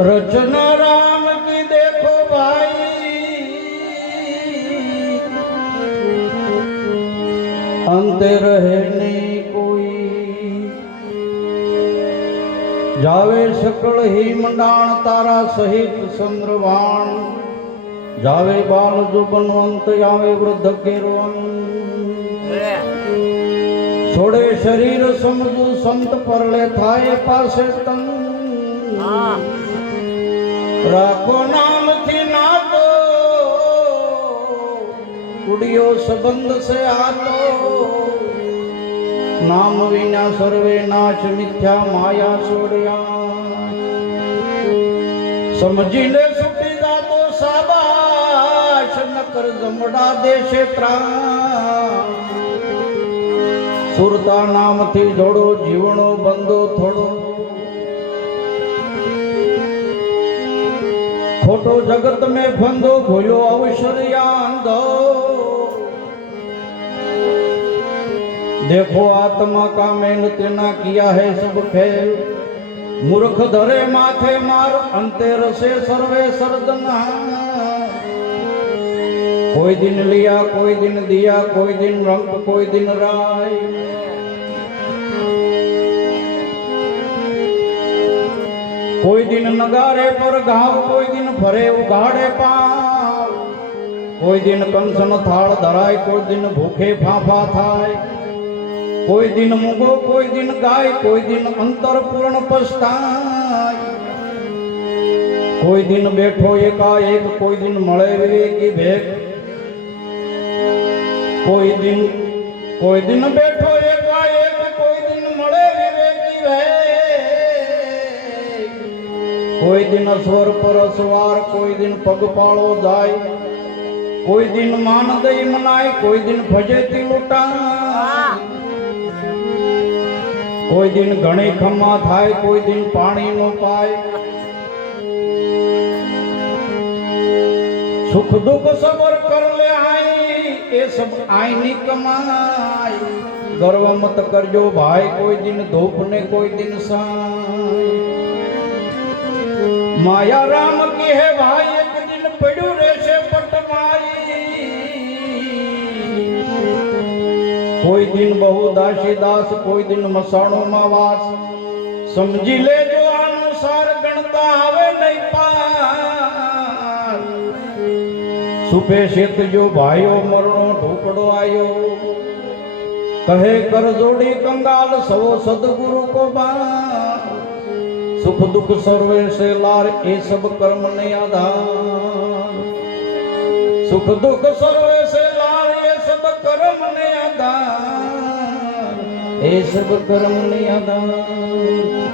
रचना राम की देखो भाई। अंत रहे कोई। जावे सकल ही मंडाण तारा सहित चंद्रवाण। जावे बाल जो बनवंत जावे वृद्ध केरवन। छोड़े शरीर समझू संत परले थाए पासे तन। हाँ। રાખો નામથી નાતો. ઉડિયો સંબંધ સે આતો. નામ વિના સર્વે નાશ મિથ્યા માયા છોડ્યા. સમજીને છૂટી જાતો સાબાશ નકર જમડા દેશે ત્રાણ. સુરતા નામથી જોડો, જીવણો બંધો થોડો. खोटो जगत में फंदो भोलो अवसर यांदो देखो आत्मा का मेहनते तेना किया है सब फेल मूर्ख धरे माथे मार अंतर से सर्वे सरदना कोई दिन लिया कोई दिन दिया कोई दिन रंग कोई दिन राय कोई दिन नगारे पर घाव कोई दिन भरे उगाड़े पाँव कोई दिन कंसन थाल धराय कोई दिन भूखे फाफा थाय कोई दिन मुगो कोई दिन गाय कोई दिन अंतर पूर्ण पछताय कोई दिन बैठो एकाएक कोई दिन मळे विवेकी भेक कोई दिन कोई दिन बैठो एक કોઈ દિન સ્વર પર સવાર, કોઈ દિન પગપાળો જાય. કોઈ દિન માન દઈ મનાય, કોઈ દિન ભજેતી લૂંટા કોઈ દિન ઘણી ખમ્મા થાય, કોઈ દિન પાણી નો પાય. સુખ દુઃખ સબર કર લે આઈ, એ સબ આઈની કમાય ગર્વ મત કરજો ભાઈ, કોઈ દિન ધૂપ ને કોઈ દિન સાય माया राम की है भाई, एक दिन पड़ू रेशे पटमाई। कोई दिन बहु दासी दास, कोई दिन मसाणो मावास। समझी ले जो अनुसार गणता हवे नहीं पार। सुपे शेत जो भाइयो, मरणो ढोकड़ो आयो। कहे कर जोड़ी कंगाल, सवो सदगुरु को बार સુખ દુઃખ સર્વે સે લાર એ સબ કર્મ ને આધાર સુખ દુઃખ સર્વે સે લાર એ સબ કર્મ ને આધાર એ સબ કર્મ ને આધાર